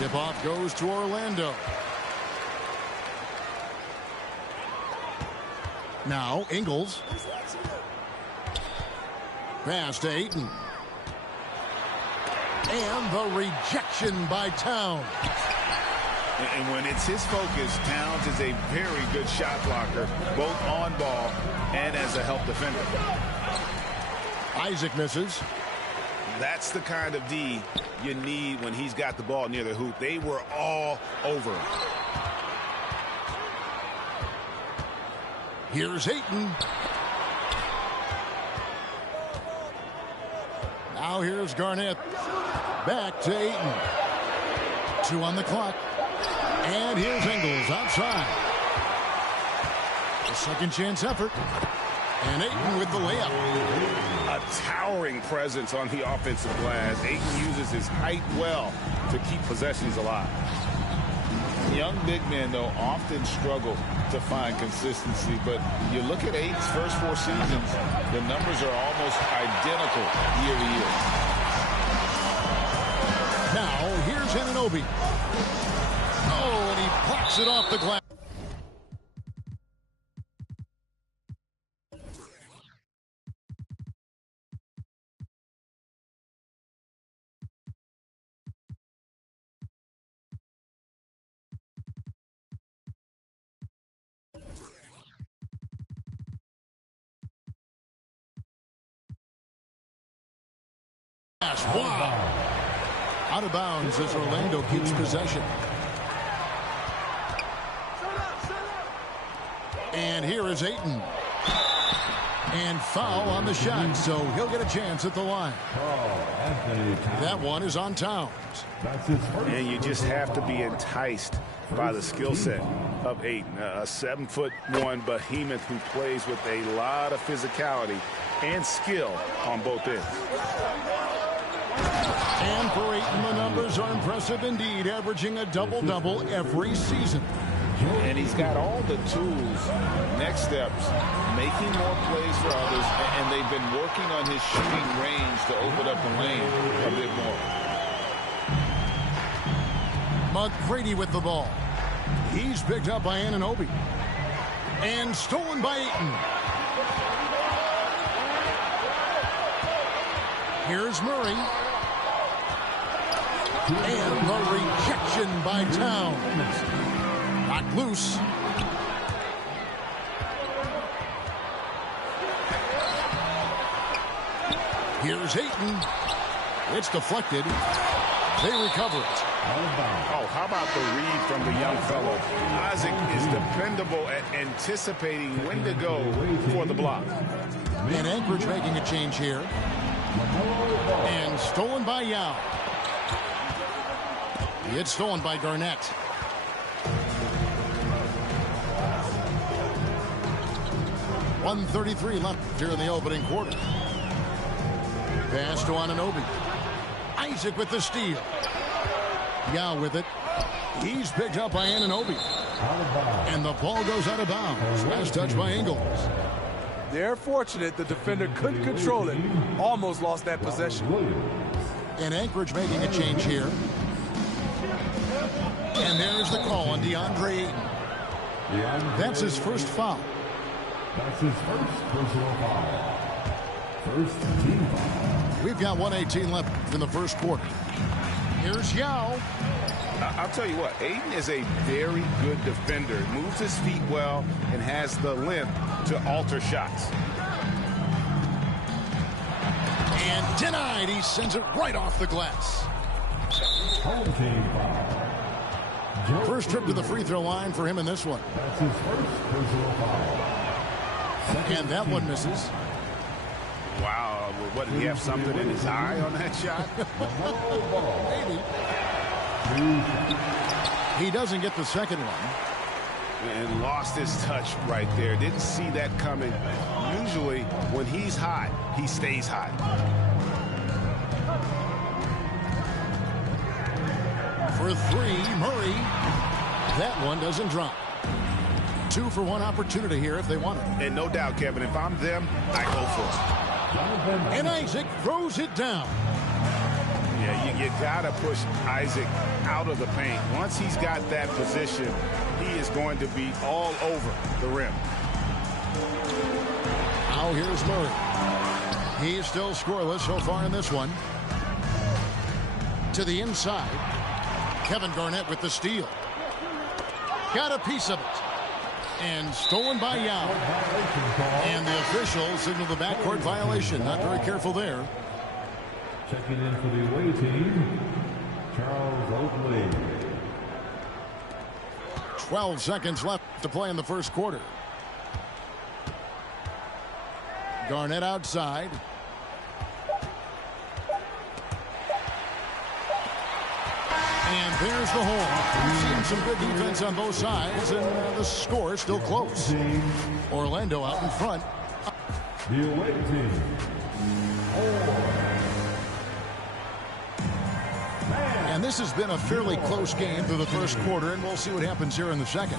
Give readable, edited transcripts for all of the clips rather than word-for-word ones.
Tip-off goes to Orlando. Now Ingles. Pass to Ayton. And the rejection by Towns. And when it's his focus, Towns is a very good shot blocker, both on ball and as a help defender. Isaac misses. That's the kind of D you need when he's got the ball near the hoop. They were all over him. Here's Ayton. Now here's Garnett. Back to Ayton. 2 on the clock. And here's Ingles outside. A second chance effort. And Ayton with the layup. A towering presence on the offensive glass. Ayton uses his height well to keep possessions alive. Young big men, though, often struggle to find consistency. But you look at Ayton's first 4 seasons, the numbers are almost identical year to year. Now, here's Anunoby. Oh, and he pops it off the glass. Wow. Out of bounds as Orlando keeps possession. And here is Ayton. And foul on the shot, so he'll get a chance at the line. That one is on Towns. And you just have to be enticed by the skill set of Ayton. A 7'1" behemoth who plays with a lot of physicality and skill on both ends. And for Ayton, the numbers are impressive indeed, averaging a double-double every season. And he's got all the tools. Next steps, making more plays for others, and they've been working on his shooting range to open up the lane a bit more. McGrady with the ball. He's picked up by Anunoby. And stolen by Ayton. Here's Murray. And the rejection by Towns. Knocked loose. Here's Ayton. It's deflected. They recover it. Oh, how about the read from the young fellow? Isaac is dependable at anticipating when to go for the block. And Anchorage making a change here. And stolen by Yao. It's stolen by Garnett. .133 left here in the opening quarter. Pass to Anunoby. Isaac with the steal. Yao with it. He's picked up by Anunoby. And the ball goes out of bounds. Last touch by Ingles. They're fortunate the defender couldn't control it. Almost lost that possession. And Anchorage making a change here. And there's the call on DeAndre Ayton. That's his first foul. That's his first personal foul. First team foul. We've got 1:18 left in the first quarter. Here's Yao. I'll tell you what, Ayton is a very good defender. Moves his feet well and has the length to alter shots. And denied. He sends it right off the glass. Home team foul. First trip to the free throw line for him in this one. That's his first personal foul. And that one misses. Wow, what, did he have something in his eye on that shot? Maybe. He doesn't get the second one. And lost his touch right there. Didn't see that coming. Usually, when he's hot, he stays hot. For 3, Murray. That one doesn't drop. 2 for 1 opportunity here if they want it. And no doubt, Kevin, if I'm them, I go for it. And Isaac throws it down. Yeah, you got to push Isaac out of the paint. Once he's got that position, he is going to be all over the rim. Now here's Murray. He's still scoreless so far in this one. To the inside. Kevin Garnett with the steal. Got a piece of it. And stolen by Yao. And the official signaled the backcourt violation. Not very careful there. Checking in for the away team, Charles Oakley. 12 seconds left to play in the first quarter. Garnett outside. And there's the horn. We've seen some good defense on both sides, and the score is still close. Orlando out in front. The away team. And this has been a fairly close game through the first quarter, and we'll see what happens here in the second.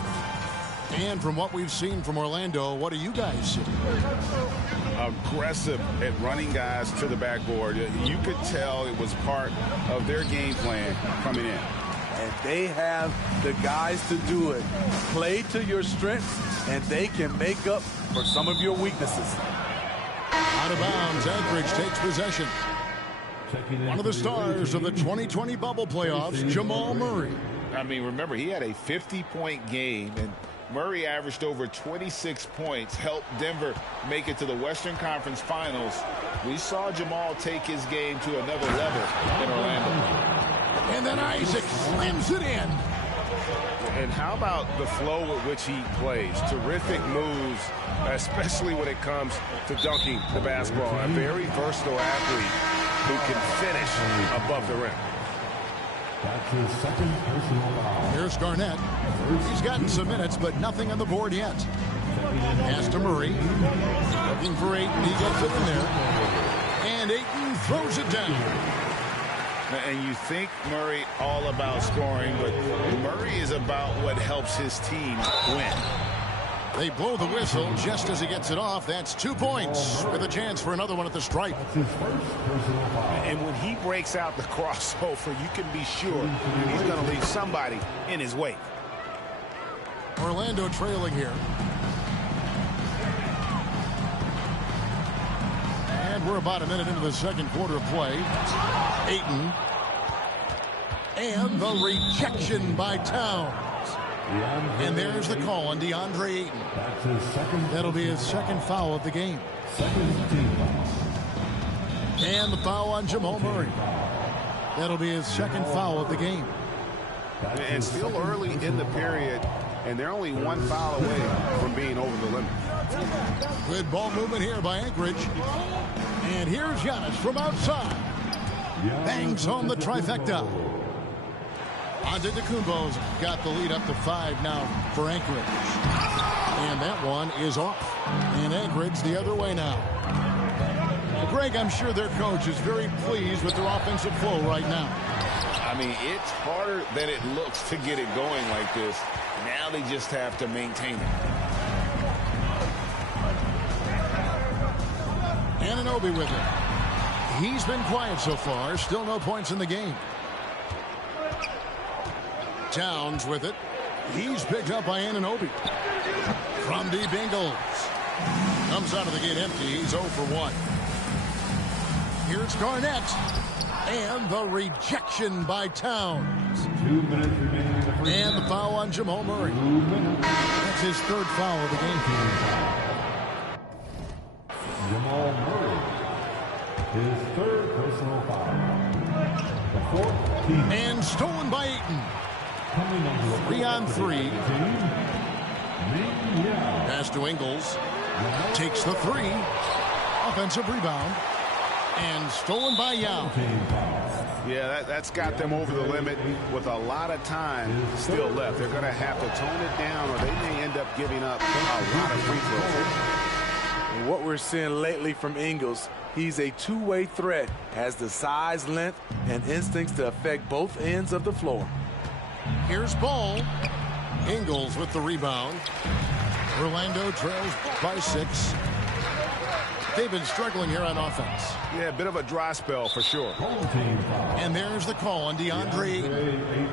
And from what we've seen from Orlando, what do you guys see? Aggressive at running guys to the backboard. You could tell it was part of their game plan coming in. And they have the guys to do it. Play to your strengths, and they can make up for some of your weaknesses. Out of bounds, Anchorage takes possession. One of the stars of the 2020 bubble playoffs, Jamal Murray. I mean, remember, he had a 50-point game, and Murray averaged over 26 points, helped Denver make it to the Western Conference Finals. We saw Jamal take his game to another level in Orlando. And then Isaac slams it in. And how about the flow with which he plays? Terrific moves, especially when it comes to dunking the basketball. A very versatile athlete who can finish above the rim. That's his second personal foul. Here's Garnett. He's gotten some minutes, but nothing on the board yet. Pass to Murray. Looking for Ayton. He gets it in there. And Ayton throws it down. And you think Murray all about scoring, but Murray is about what helps his team win. They blow the whistle just as he gets it off. That's 2 points with a chance for another one at the stripe. That's his first personal foul. And when he breaks out the crossover, you can be sure he's going to leave somebody in his wake. Orlando trailing here. And we're about a minute into the second quarter of play. Ayton. And the rejection by Towns. And there's the call on DeAndre Ayton. That's his second. That'll be his second foul of the game. Second team foul. And the foul on Jamal Murray. That'll be his second foul of the game. And still early in the period, and they're only one foul away from being over the limit. Good ball movement here by Anchorage. And here's Giannis from outside. Bangs home the trifecta. Antetokounmpo's got the lead up to 5 now for Anchorage. And that one is off. And Anchorage the other way now. Greg, I'm sure their coach is very pleased with their offensive flow right now. I mean, it's harder than it looks to get it going like this. Now they just have to maintain it. Anunoby with it. He's been quiet so far. Still no points in the game. Towns with it. He's picked up by Anunoby. From deep Ingles. Comes out of the gate empty. He's 0 for 1. Here's Garnett. And the rejection by Towns. 2 minutes remaining in the first. And the foul on Jamal Murray. That's his third foul of the game. Jamal Murray. His third personal foul. The fourth team. And stolen by Ayton. Coming into 3 on 3. Yeah. Pass to Ingles. Takes the 3. Offensive rebound. And stolen by Yao. Yeah, that's got them over the limit with a lot of time still left. They're going to have to tone it down, or they may end up giving up a lot of free throws. And what we're seeing lately from Ingles, he's a two-way threat, has the size, length, and instincts to affect both ends of the floor. Here's Ball. Ingles with the rebound. Orlando trails by 6. They've been struggling here on offense. Yeah, a bit of a dry spell for sure. And there's the call on DeAndre Ayton.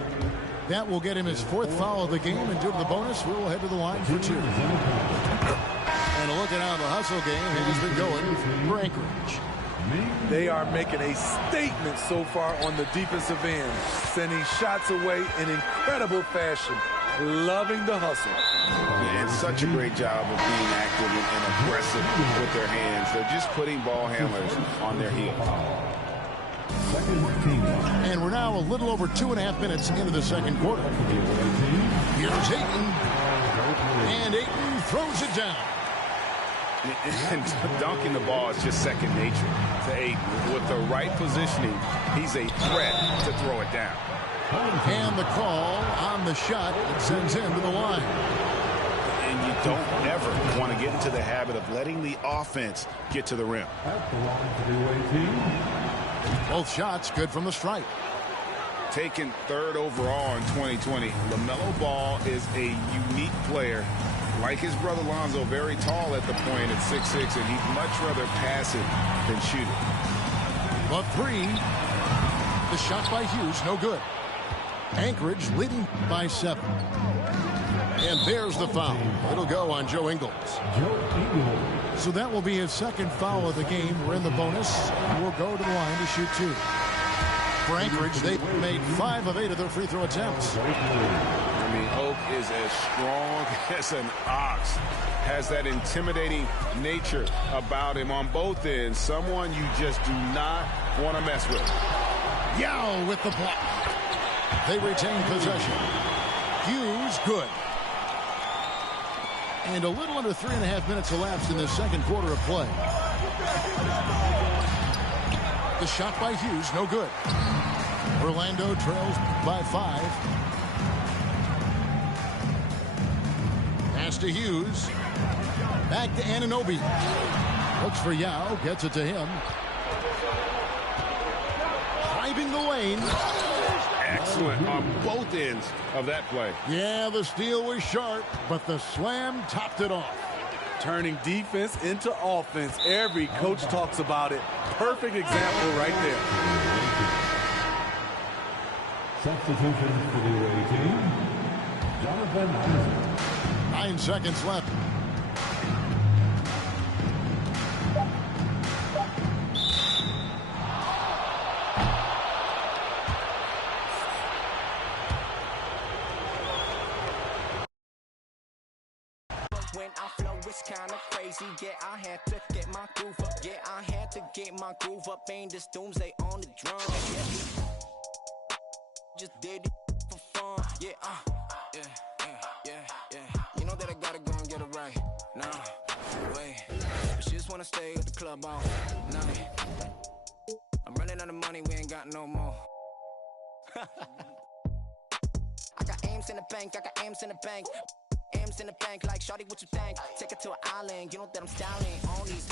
That will get him his 4th foul of the game, and due to the bonus, we'll head to the line for 2. And looking how the hustle game has been going for Anchorage. They are making a statement so far on the defensive end, sending shots away in incredible fashion. Loving the hustle. And such a great job of being active and aggressive with their hands. They're just putting ball handlers on their heels. And we're now a little over 2.5 minutes into the second quarter. Here's Ayton. And Ayton throws it down. And dunking the ball is just second nature to Ayton. With the right positioning, he's a threat to throw it down. And the call on the shot that sends him to the line. And you don't ever want to get into the habit of letting the offense get to the rim. Both shots good from the stripe. Taken 3rd overall in 2020, LaMelo Ball is a unique player. Like his brother Lonzo, very tall at the point at 6'6", and he'd much rather pass it than shoot it. The 3. The shot by Hughes, no good. Anchorage leading by 7. And there's the foul. It'll go on Joe Ingles. So that will be his 2nd foul of the game. We're in the bonus. We'll go to the line to shoot 2. For Anchorage, they've made 5 of 8 of their free throw attempts. I mean, Oak is as strong as an ox. Has that intimidating nature about him on both ends. Someone you just do not want to mess with. Yao with the block. They retain possession. Hughes, good. And a little under 3.5 minutes elapsed in the second quarter of play. The shot by Hughes, no good. Orlando trails by 5. Pass to Hughes. Back to Anunoby. Looks for Yao, gets it to him. Driving the lane. Excellent on both ends of that play. Yeah, the steal was sharp, but the slam topped it off. Turning defense into offense. Every coach talks about it. Perfect example right there. Substitution for the away team, Jonathan Isaac. 9 seconds left. When I flow, it's kinda crazy. Yeah, I had to get my groove up. Yeah, I had to get my groove up. Ain't this doomsday on the drum? Yeah. Just did it for fun. Yeah, yeah. You know that I gotta go and get it right. Nah, wait. But she just wanna stay at the club all night. I'm running out of money, we ain't got no more. I got aims in the bank, M's in the bank, like shawty, what you think? Take it to an island, you know that I'm styling on these.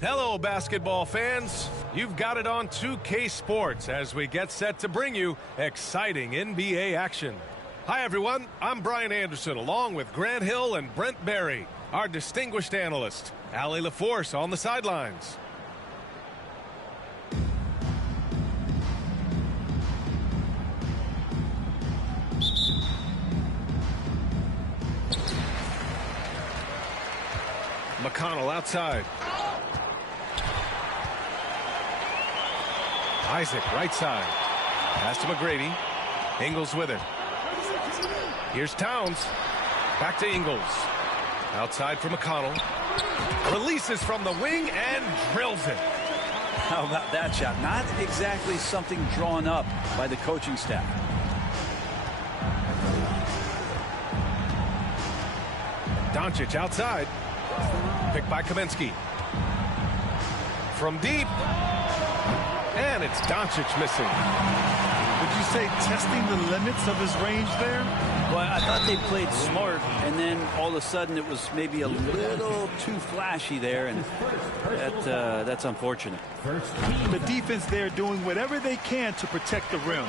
Hello, basketball fans. You've got it on 2K Sports as we get set to bring you exciting NBA action. Hi, everyone. I'm Brian Anderson, along with Grant Hill and Brent Barry, our distinguished analyst. Allie LaForce on the sidelines. McConnell outside. Isaac right side. Pass to McGrady. Ingles with it. Here's Towns. Back to Ingles. Outside for McConnell. Releases from the wing and drills it. How about that shot? Not exactly something drawn up by the coaching staff. Doncic outside. Picked by Kaminsky. From deep. And it's Doncic missing. Would you say testing the limits of his range there? Well, I thought they played smart, and then all of a sudden it was maybe a little too flashy there, and that's unfortunate. The defense there doing whatever they can to protect the rim.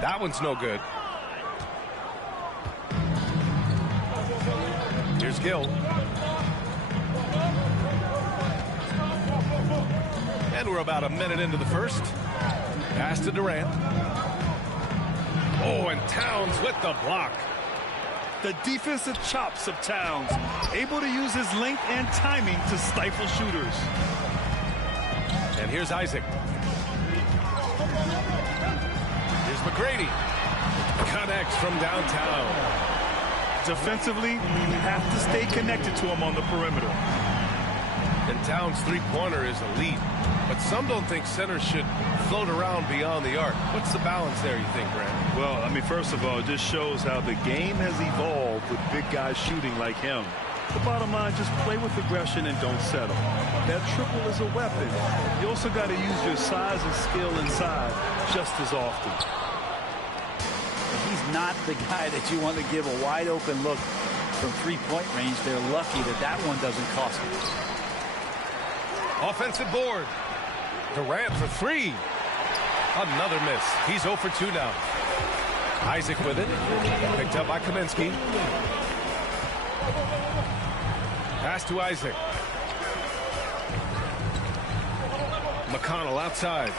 That one's no good. Here's Gill. And we're about a minute into the first. Pass to Durant. Oh, and Towns with the block. The defensive chops of Towns, able to use his length and timing to stifle shooters. And here's Isaac. Here's McGrady. Connects from downtown. Defensively, you have to stay connected to him on the perimeter. And Towns' three-pointer is elite. But some don't think centers should float around beyond the arc. What's the balance there, you think, Brad? Well, I mean, first of all, it just shows how the game has evolved with big guys shooting like him. The bottom line, just play with aggression and don't settle. That triple is a weapon. You also got to use your size and skill inside just as often. He's not the guy that you want to give a wide open look from three-point range. They're lucky that that one doesn't cost them. Offensive board. Durant for three. Another miss. He's 0 for 2 now. Isaac with it. Picked up by Kaminsky. Pass to Isaac. McConnell outside.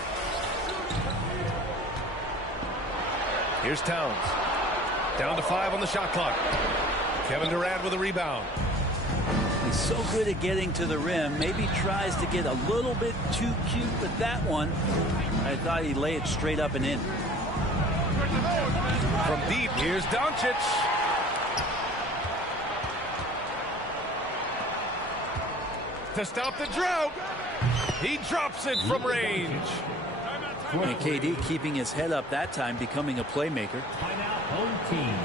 Here's Towns. Down to 5 on the shot clock. Kevin Durant with a rebound. He's so good at getting to the rim. Maybe tries to get a little bit too cute with that one. I thought he'd lay it straight up and in. From deep, here's Doncic. To stop the drought. He drops it from range. And KD keeping his head up that time, becoming a playmaker. Timeout, home team.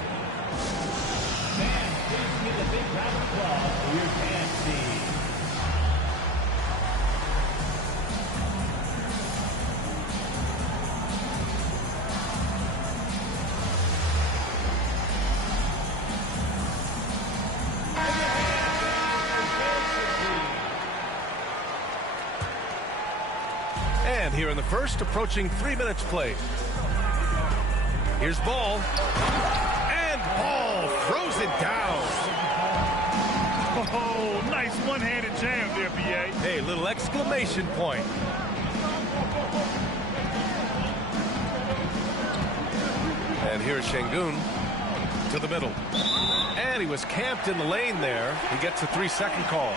Fans, please give a big round of applause for your fan team. And here in the first, approaching 3 minutes played. Here's Ball. And Ball throws it down. Oh, nice one-handed jam there, B.A. Hey, little exclamation point. And here's Şengün to the middle. And he was camped in the lane there. He gets a 3-second call.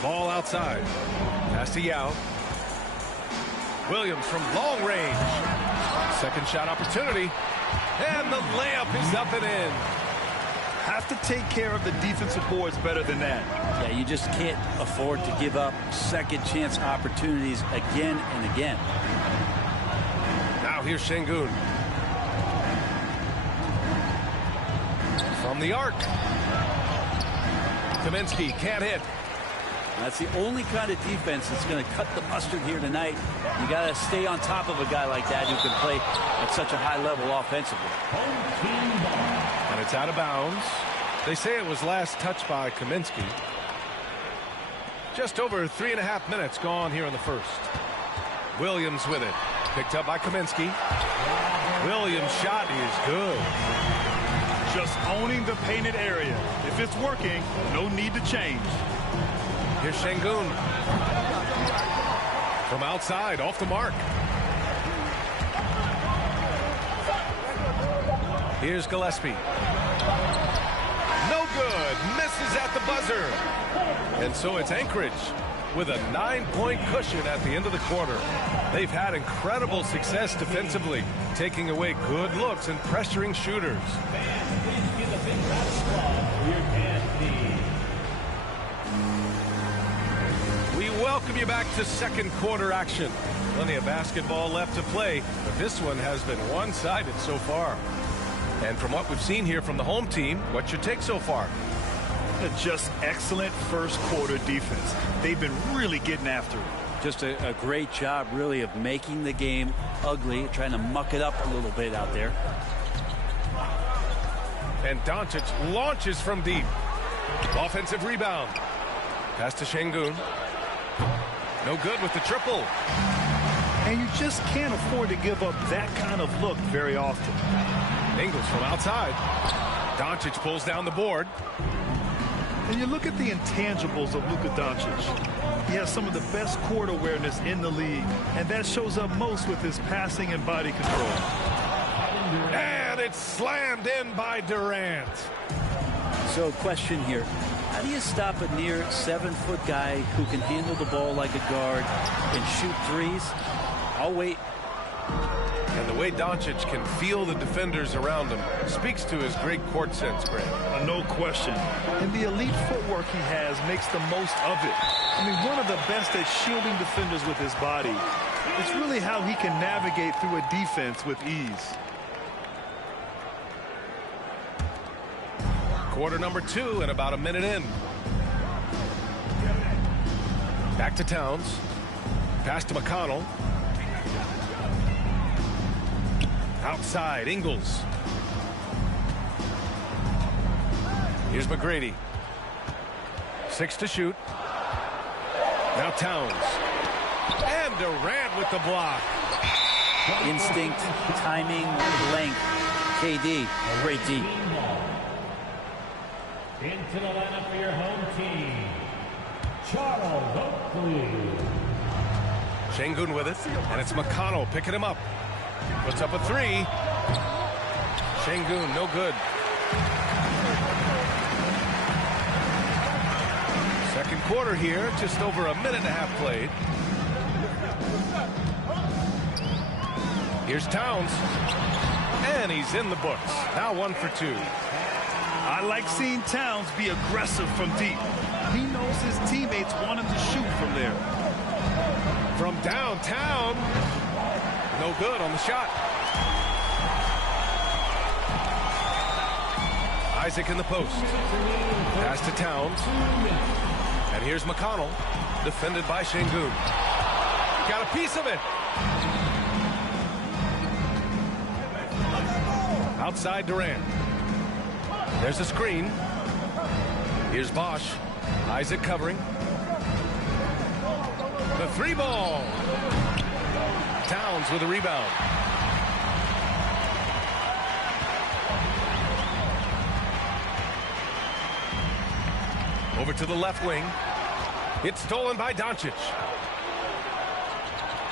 Ball outside. Pass to Yao. Williams from long range. Second shot opportunity. And the layup is up and in. Have to take care of the defensive boards better than that. Yeah, you just can't afford to give up second chance opportunities again and again. Now here's Şengün. From the arc. Kaminsky can't hit. That's the only kind of defense that's going to cut the mustard here tonight. You got to stay on top of a guy like that who can play at such a high level offensively. And it's out of bounds. They say it was last touched by Kaminsky. Just over 3.5 minutes gone here in the first. Williams with it. Picked up by Kaminsky. Williams' shot is good. Just owning the painted area. If it's working, no need to change. Here's Şengün. From outside, off the mark. Here's Gillespie. No good. Misses at the buzzer. And so it's Anchorage with a 9-point cushion at the end of the quarter. They've had incredible success defensively, taking away good looks and pressuring shooters. Fans, please give a big round of applause for your fan team. welcome you back to second quarter action. Plenty of basketball left to play, but this one has been one-sided so far. And from what we've seen here from the home team, what's your take so far? Just excellent first quarter defense. They've been really getting after it. Just a great job, really, of making the game ugly, trying to muck it up a little bit out there. And Doncic launches from deep. Offensive rebound. Pass to Şengün. No good with the triple. And you just can't afford to give up that kind of look very often. Ingles from outside. Doncic pulls down the board. And you look at the intangibles of Luka Doncic. He has some of the best court awareness in the league, and that shows up most with his passing and body control. And it's slammed in by Durant. So, question here. How do you stop a near 7-foot guy who can handle the ball like a guard and shoot threes? I'll wait. And the way Doncic can feel the defenders around him speaks to his great court sense, Greg. No question. And the elite footwork he has makes the most of it. I mean, one of the best at shielding defenders with his body. It's really how he can navigate through a defense with ease. Quarter number 2 and about a minute in. Back to Towns. Pass to McConnell. Outside, Ingles. Here's McGrady. 6 to shoot. Now Towns. And Durant with the block. Instinct, timing, length. KD, great D. Into the lineup for your home team, Charles Oakley. Şengün with it, and it's McConnell picking him up. Puts up a 3. Şengün, no good. Second quarter here, just over a minute and a half played. Here's Towns, and he's in the books. Now 1 for 2. I like seeing Towns be aggressive from deep. He knows his teammates want him to shoot from there. From downtown. No good on the shot. Isaac in the post. Pass to Towns. And here's McConnell. Defended by Şengün. Got a piece of it. Outside Durant. There's a screen. Here's Bosch. Isaac covering. The 3 ball. Towns with a rebound. Over to the left wing. It's stolen by Doncic.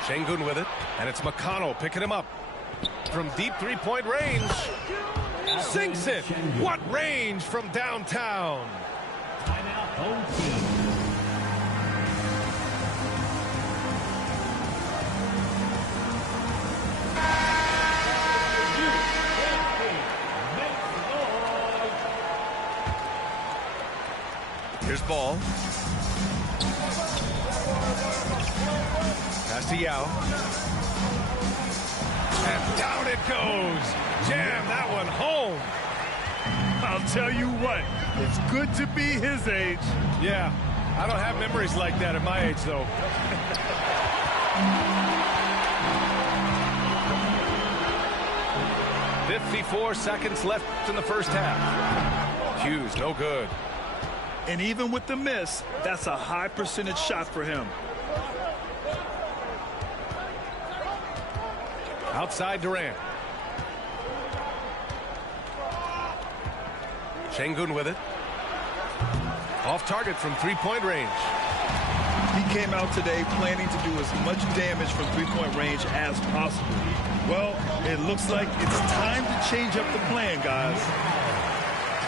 Şengün with it. And it's McConnell picking him up. From deep 3-point range. Sinks it. What range from downtown. Timeout, home team. Here's ball. Pass to Yao. And down it goes. Jam that one home. I'll tell you what, it's good to be his age. Yeah, I don't have memories like that at my age, though. .54 seconds left in the first half. Hughes, no good. And even with the miss, that's a high percentage shot for him. Outside Durant. Şengün with it. Off target from 3-point range. He came out today planning to do as much damage from 3-point range as possible. Well, it looks like it's time to change up the plan, guys.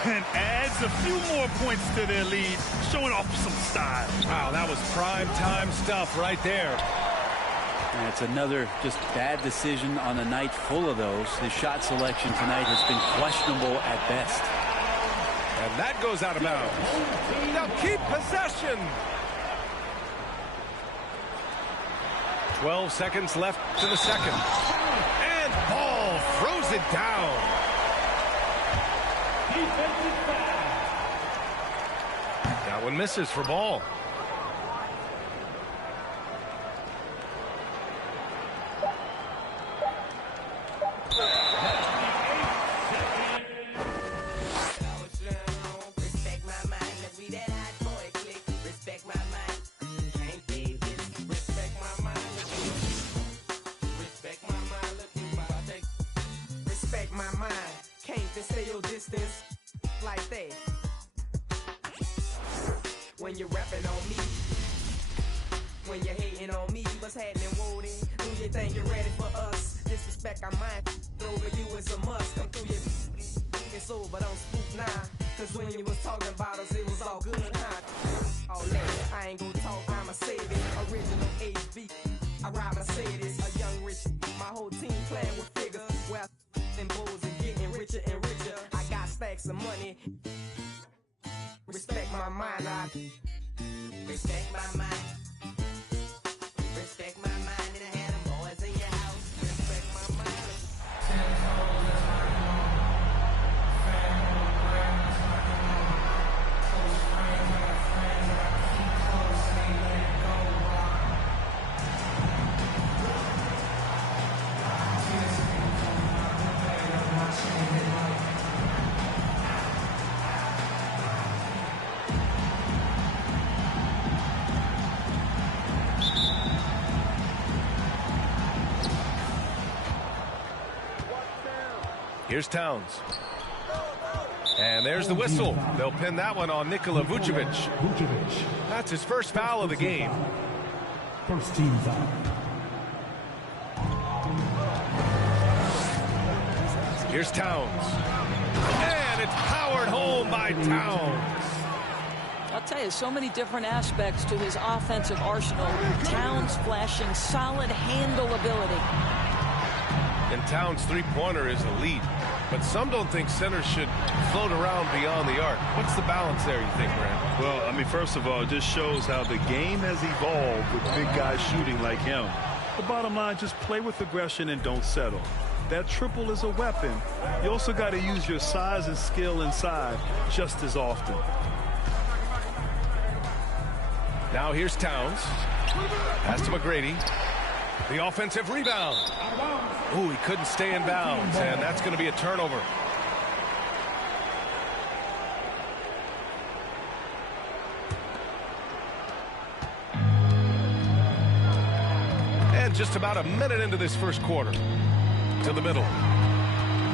And adds a few more points to their lead, showing off some style. Wow, that was prime time stuff right there. And it's another just bad decision on a night full of those. His shot selection tonight has been questionable at best. And that goes out of bounds. Now keep possession. 12 seconds left in the second. And Ball throws it down. That one misses for Ball. When you're rapping on me, when you're hating on me, what's happening, Woody? Do you think you're ready for us? Disrespect our mind, over you is a must. Come through your it's over, don't spook now. Cause when you was talking about us, it was all good, huh? All that, I ain't gonna talk, I'ma save it. Original HB, I ride Mercedes, a young rich, my whole team playing with figures. Well, and bulls and getting richer and richer. I got stacks of money. Respect my mind, respect my mind. Respect my mind, and I had them boys in your house. Respect my mind. Here's Towns. And there's the whistle. They'll pin that one on Nikola Vucevic. That's his first foul of the game. First team foul. Here's Towns. And it's powered home by Towns. I'll tell you, so many different aspects to his offensive arsenal. Towns flashing solid handle ability. And Towns' three-pointer is elite. But some don't think centers should float around beyond the arc. What's the balance there, you think, Brand? Well, I mean, first of all, it just shows how the game has evolved with big guys shooting like him. The bottom line, just play with aggression and don't settle. That triple is a weapon. You also got to use your size and skill inside just as often. Now here's Towns. Pass to McGrady. The offensive rebound. Ooh, he couldn't stay in bounds, and that's going to be a turnover. And just about a minute into this first quarter. To the middle.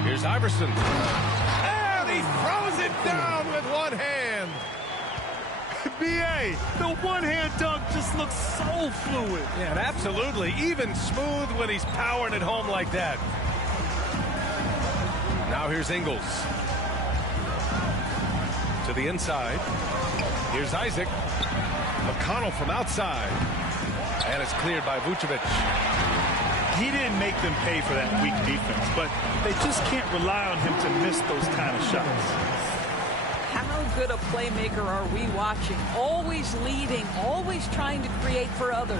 Here's Iverson. And he throws it down with one hand. B.A., the one-hand dunk just looks so fluid. Yeah, absolutely. Even smooth when he's powering it home like that. Now here's Ingles. To the inside. Here's Isaac. McConnell from outside. And it's cleared by Vucevic. He didn't make them pay for that weak defense, but they just can't rely on him to miss those kind of shots. How good a playmaker are we watching? Always leading, always trying to create for others.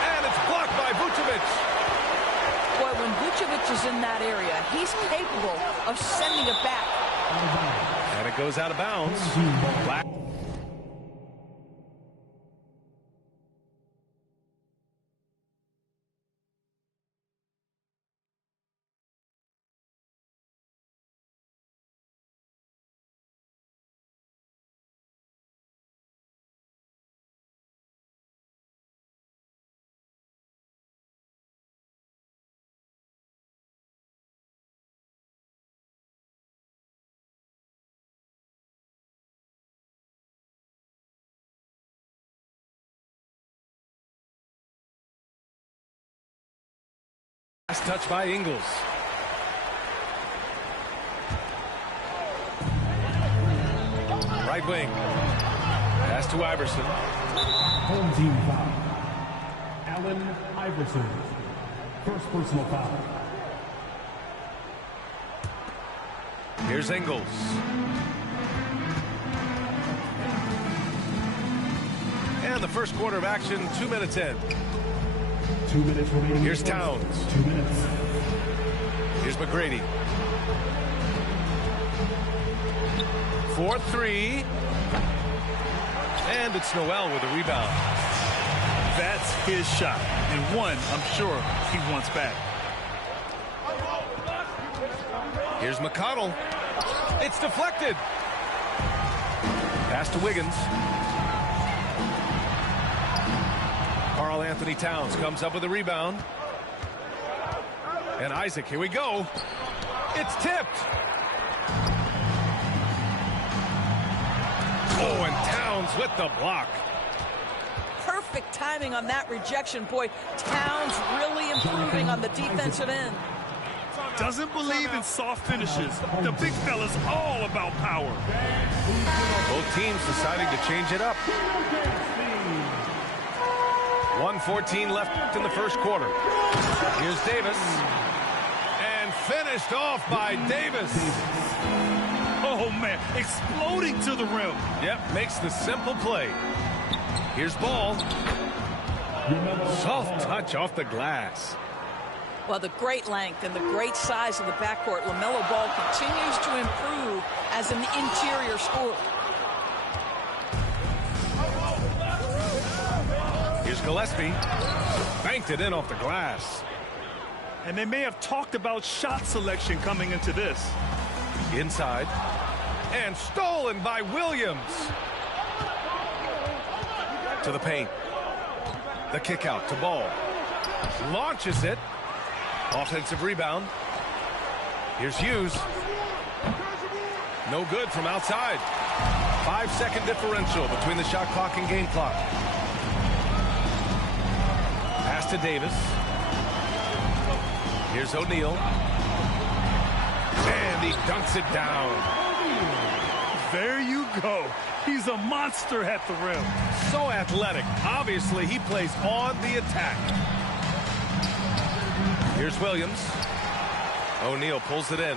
And it's blocked by Vucevic. Boy, when Vucevic is in that area, he's capable of sending it back. And it goes out of bounds. Black. Last touch by Ingles. Right wing. Pass to Iverson. Home team foul. Allen Iverson. First personal foul. Here's Ingles. And the first quarter of action, 2 minutes in. 2 minutes remaining. Here's Towns. 2 minutes. Here's McGrady. 4-3. And it's Noel with a rebound. That's his shot, and one I'm sure he wants back. Here's McConnell. It's deflected. Pass to Wiggins. Karl Anthony Towns comes up with a rebound. And Isaac, here we go. It's tipped. Oh, and Towns with the block. Perfect timing on that rejection. Boy, Towns really improving on the defensive end. Doesn't believe in soft finishes. The big fella's all about power. Both teams deciding to change it up. 1:14 left in the first quarter. Here's Davis. And finished off by Davis. Oh, man, exploding to the rim. Yep, makes the simple play. Here's Ball. Soft touch off the glass. Well, the great length and the great size of the backcourt, LaMelo Ball continues to improve as an interior scorer. Here's Gillespie. Banked it in off the glass. And they may have talked about shot selection coming into this. Inside. And stolen by Williams. To the paint. The kick out to Ball. Launches it. Offensive rebound. Here's Hughes. No good from outside. 5-second differential between the shot clock and game clock. Pass to Davis. Here's O'Neal. And he dunks it down. There you go. He's a monster at the rim. So athletic. Obviously, he plays on the attack. Here's Williams. O'Neal pulls it in.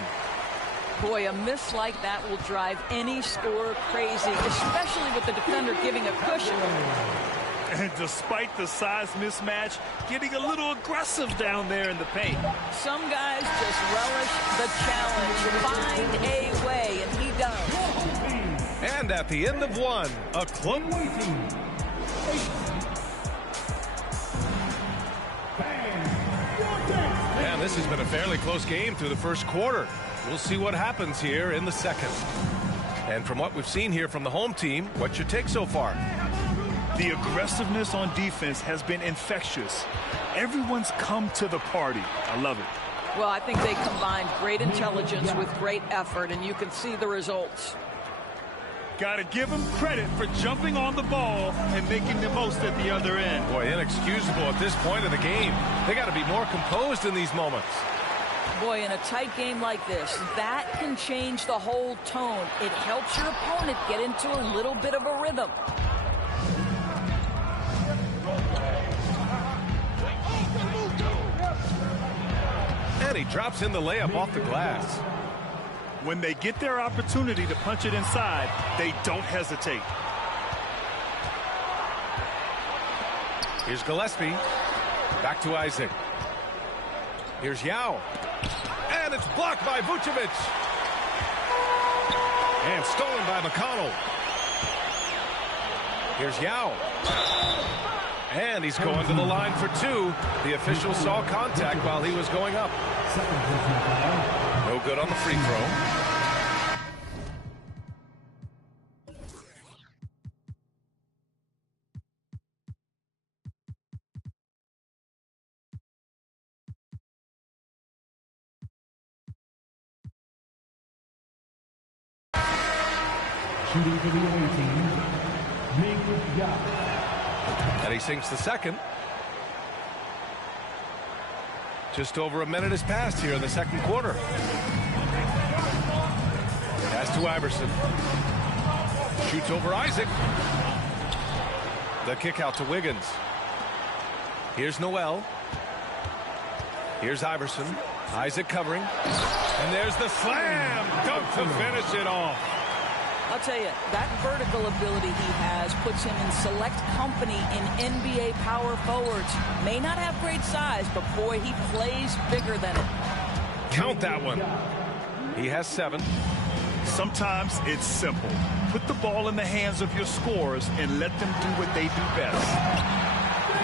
Boy, a miss like that will drive any scorer crazy, especially with the defender giving a cushion. And despite the size mismatch, getting a little aggressive down there in the paint. Some guys just relish the challenge. Find a way, and he does. And at the end of one, a close. And this has been a fairly close game through the first quarter. We'll see what happens here in the second. And from what we've seen here from the home team, what's your take so far? The aggressiveness on defense has been infectious. Everyone's come to the party. I love it. Well, I think they combined great intelligence with great effort, and you can see the results. Got to give them credit for jumping on the ball and making the most at the other end. Boy, inexcusable at this point of the game. They got to be more composed in these moments. Boy, in a tight game like this, that can change the whole tone. It helps your opponent get into a little bit of a rhythm. And he drops in the layup off the glass. When they get their opportunity to punch it inside, they don't hesitate. Here's Gillespie. Back to Isaac. Here's Yao. And it's blocked by Vucevic. And stolen by McConnell. Here's Yao. And he's going to the line for two. The official saw contact while he was going up. No good on the free throw. Shooting for the away team, Ming Yao. And he sinks the second. Just over a minute has passed here in the second quarter. Pass to Iverson. Shoots over Isaac. The kick out to Wiggins. Here's Noel. Here's Iverson. Isaac covering. And there's the slam dunk to finish it off. I'll tell you, that vertical ability he has puts him in select company in NBA power forwards. May not have great size, but boy, he plays bigger than it. Count that one. He has 7. Sometimes it's simple. Put the ball in the hands of your scorers and let them do what they do best.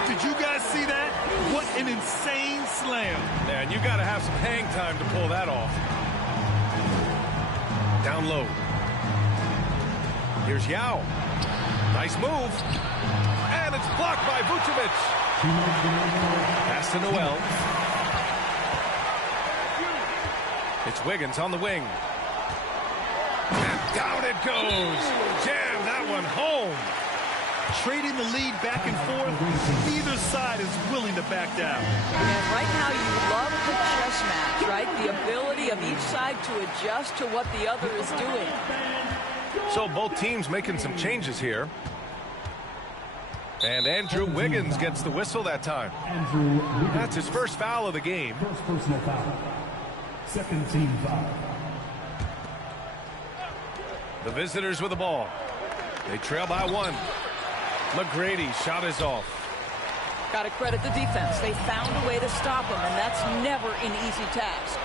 Did you guys see that? What an insane slam. Man, you got to have some hang time to pull that off. Down low. Here's Yao. Nice move. And it's blocked by Vucevic. Pass to Noel. It's Wiggins on the wing. And down it goes. Jam that one home. Trading the lead back and forth, neither side is willing to back down. And right now you love the chess match, right? The ability of each side to adjust to what the other is doing. So both teams making some changes here. And Andrew Wiggins gets the whistle that time. That's his first foul of the game. First personal foul. Second team foul. The visitors with the ball. They trail by 1. McGrady shot is off. Got to credit the defense. They found a way to stop him, and that's never an easy task.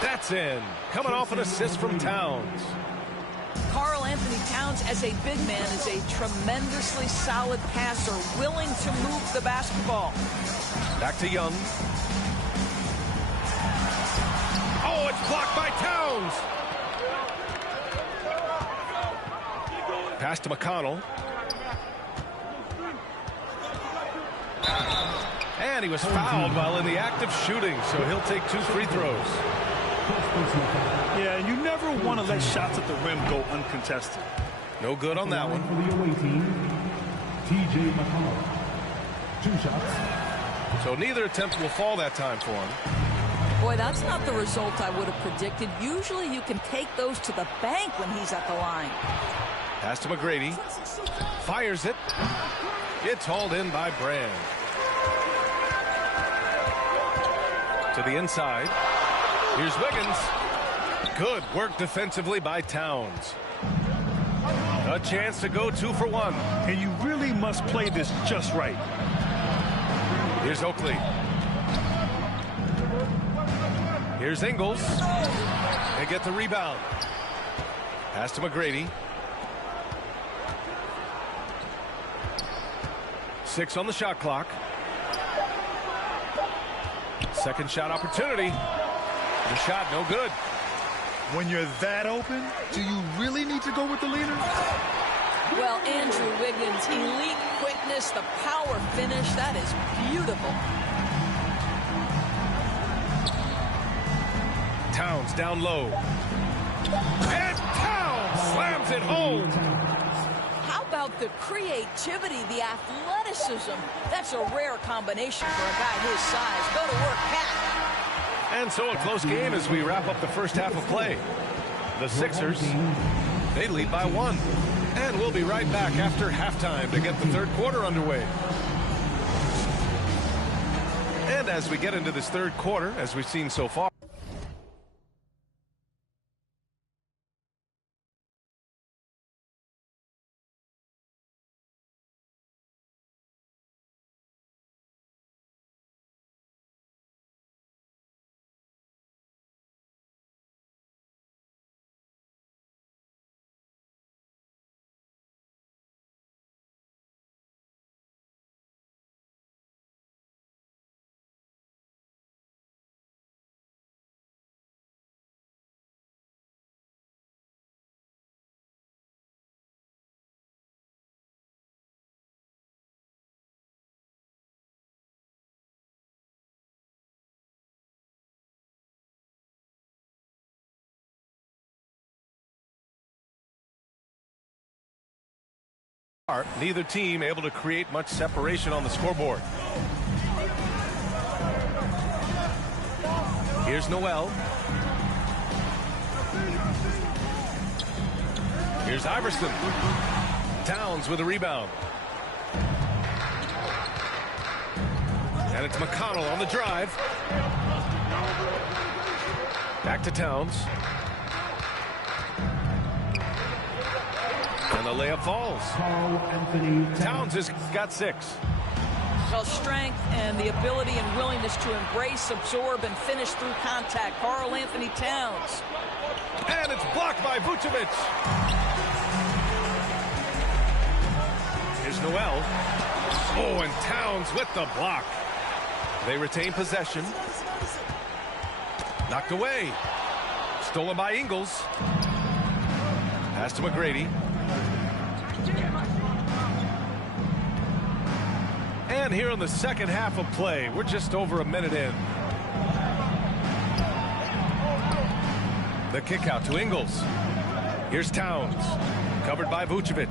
That's in. Coming off an assist from Towns. Karl Anthony Towns, as a big man, is a tremendously solid passer, willing to move the basketball. Back to Young. Oh, it's blocked by Towns. Pass to McConnell. And he was fouled while in the act of shooting, so he'll take 2 free throws. Yeah, you never want to let shots at the rim go uncontested. No good on that one. For the away team, T.J. McConnell. 2 shots. So neither attempt will fall that time for him. Boy, that's not the result I would have predicted. Usually you can take those to the bank when he's at the line. Pass to McGrady. Fires it. It's hauled in by Brand. To the inside. Here's Wiggins. Good work defensively by Towns. A chance to go 2 for 1. And you really must play this just right. Here's Oakley. Here's Ingles. They get the rebound. Pass to McGrady. 6 on the shot clock. Second shot opportunity. The shot no good. When you're that open, do you really need to go with the leader? Well, Andrew Wiggins, elite quickness, the power finish, that is beautiful. Towns down low. And Towns slams it home. How about the creativity, the athleticism? That's a rare combination for a guy his size. Go to work, Pat. And so a close game as we wrap up the first half of play. The Sixers, they lead by 1. And we'll be right back after halftime to get the third quarter underway. And as we get into this third quarter, as we've seen so far, neither team able to create much separation on the scoreboard. Here's Noel. Here's Iverson. Towns with a rebound. And it's McConnell on the drive. Back to Towns. And the layup falls. Towns has got 6. Well, strength and the ability and willingness to embrace, absorb, and finish through contact. Karl Anthony Towns. And it's blocked by Vucevic. Here's Noel. Oh, and Towns with the block. They retain possession. Knocked away. Stolen by Ingles. Pass to McGrady. And here in the second half of play, we're just over a minute in. The kick out to Ingles. Here's Towns. Covered by Vucevic.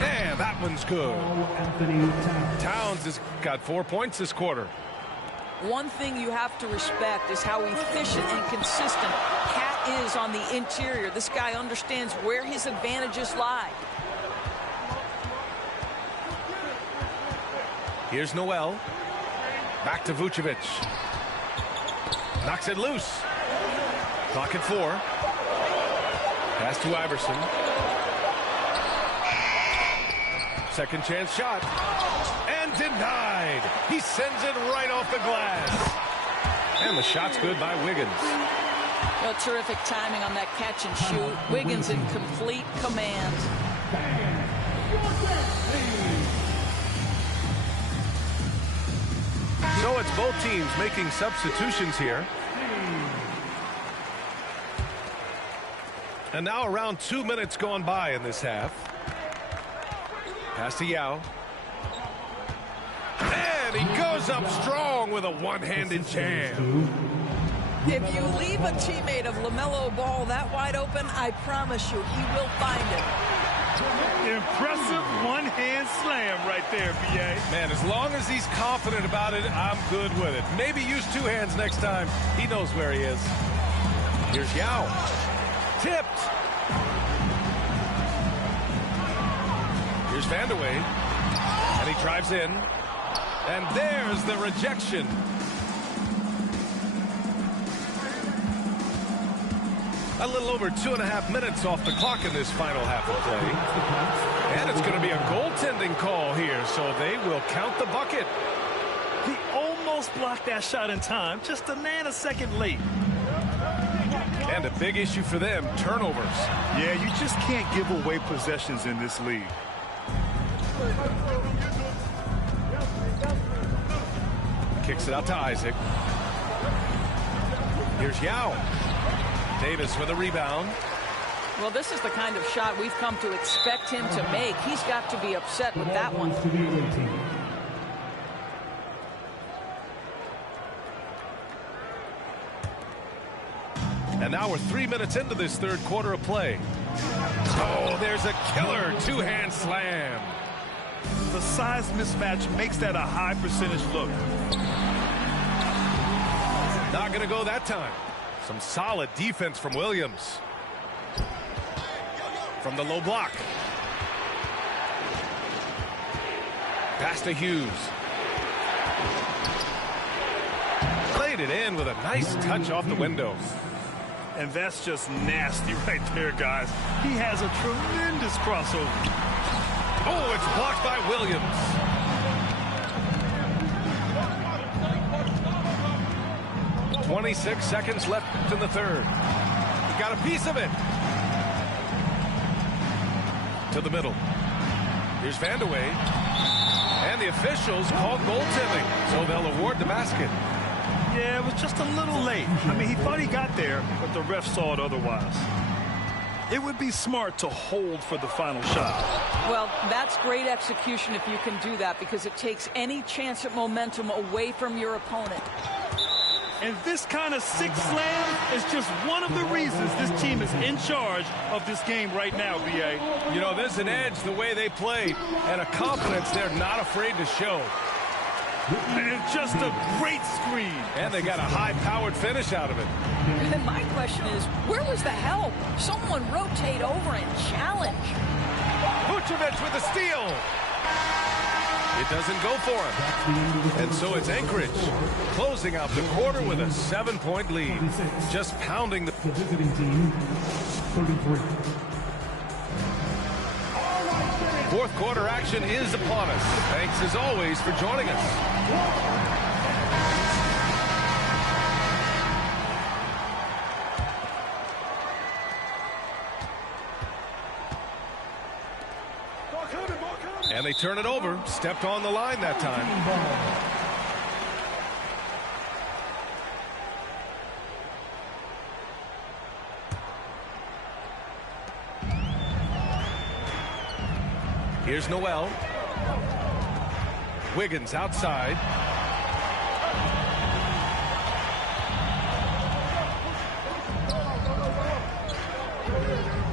And that one's good. Towns has got 4 points this quarter. One thing you have to respect is how efficient and consistent Cat is on the interior. This guy understands where his advantages lie. Here's Noel. Back to Vucevic. Knocks it loose. Clock at 4. Pass to Iverson. Second chance shot. And denied. He sends it right off the glass. And the shot's good by Wiggins. Well, terrific timing on that catch and shoot. Wiggins in complete command. So it's both teams making substitutions here. And now around 2 minutes gone by in this half. Pass to Yao. And he goes up strong with a one-handed jam. If you leave a teammate of LaMelo Ball that wide open, I promise you he will find it. Impressive one-hand slam right there, B.A. Man, as long as he's confident about it, I'm good with it. Maybe use 2 hands next time. He knows where he is. Here's Yao. Tipped. Here's Vandeweghe. And he drives in. And there's the rejection. A little over 2.5 minutes off the clock in this final half of play. And it's going to be a goaltending call here, so they will count the bucket. He almost blocked that shot in time, just a nanosecond late. And a big issue for them, turnovers. Yeah, you just can't give away possessions in this league. Kicks it out to Isaac. Here's Yao. Davis with a rebound. Well, this is the kind of shot we've come to expect him to make. He's got to be upset with that one. And now we're 3 minutes into this third quarter of play. Oh, there's a killer two-hand slam. The size mismatch makes that a high percentage look. Not going to go that time. Some solid defense from Williams. From the low block. Pass to Hughes. Played it in with a nice touch off the window. And that's just nasty right there, guys. He has a tremendous crossover. Oh, it's blocked by Williams. .26 seconds left in the third. He got a piece of it. To the middle. Here's Vandeweghe. And the officials called goaltending, so they'll award the basket. Yeah, it was just a little late. I mean, he thought he got there, but the ref saw it otherwise. It would be smart to hold for the final shot. Well, that's great execution if you can do that, because it takes any chance at momentum away from your opponent. And this kind of sick slam is just one of the reasons this team is in charge of this game right now, B.A. You know, there's an edge the way they play and a confidence they're not afraid to show. And just a great screen. And they got a high-powered finish out of it. And my question is, where was the help? Someone rotate over and challenge. Vucevic with the steal. It doesn't go for him. And so it's Anchorage closing out the quarter with a 7-point lead. Just pounding the visiting team, 33. fourth quarter action is upon us. Thanks as always for joining us. And they turn it over. Stepped on the line that time. Here's Noel. Wiggins outside.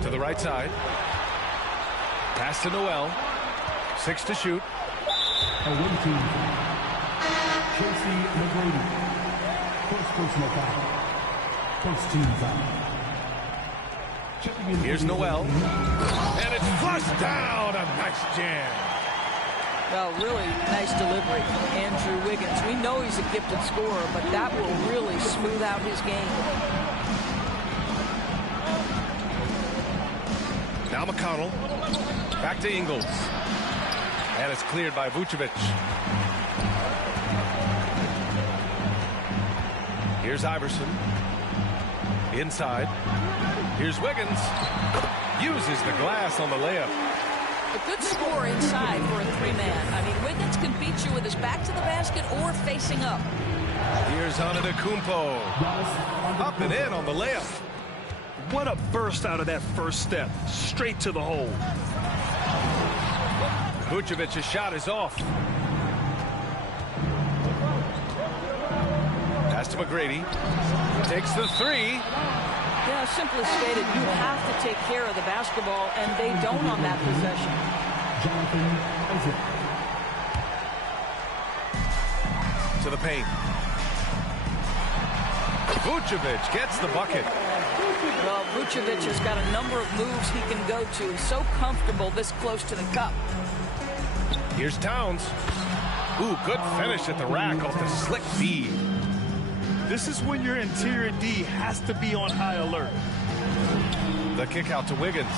To the right side. Pass to Noel. 6 to shoot. Away team. Casey McGrady. First personal foul. First team foul. Here's Noel. And it's flushed down. A nice jam. Well, really nice delivery from Andrew Wiggins. We know he's a gifted scorer, but that will really smooth out his game. Now McConnell. Back to Ingles. And it's cleared by Vucevic. Here's Iverson. Inside. Here's Wiggins. Uses the glass on the layup. A good score inside for a three-man. I mean, Wiggins can beat you with his back to the basket or facing up. Here's Antetokounmpo. Up and in on the layup. What a burst out of that first step. Straight to the hole. Vucevic's shot is off. Pass to McGrady. Takes the three. Yeah, simply stated, you have to take care of the basketball, and they don't on that possession. To the paint. Vucevic gets the bucket. Well, Vucevic has got a number of moves he can go to. He's so comfortable this close to the cup. Here's Towns. Ooh, good finish at the rack off the slick feed. This is when your interior D has to be on high alert. The kick out to Wiggins.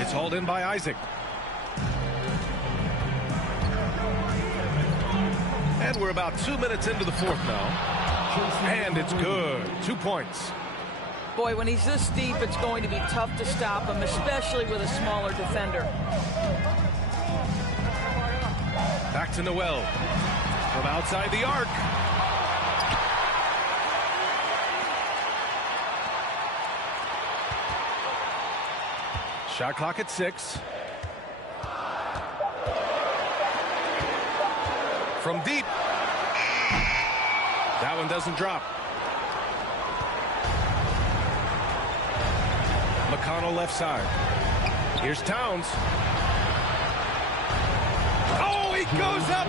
It's hauled in by Isaac. And we're about 2 minutes into the fourth now. And it's good. 2 points. Boy, when he's this deep, it's going to be tough to stop him, especially with a smaller defender. Back to Noel. From outside the arc. Shot clock at 6. From deep. That one doesn't drop. McConnell left side. Here's Towns. Oh, he goes up.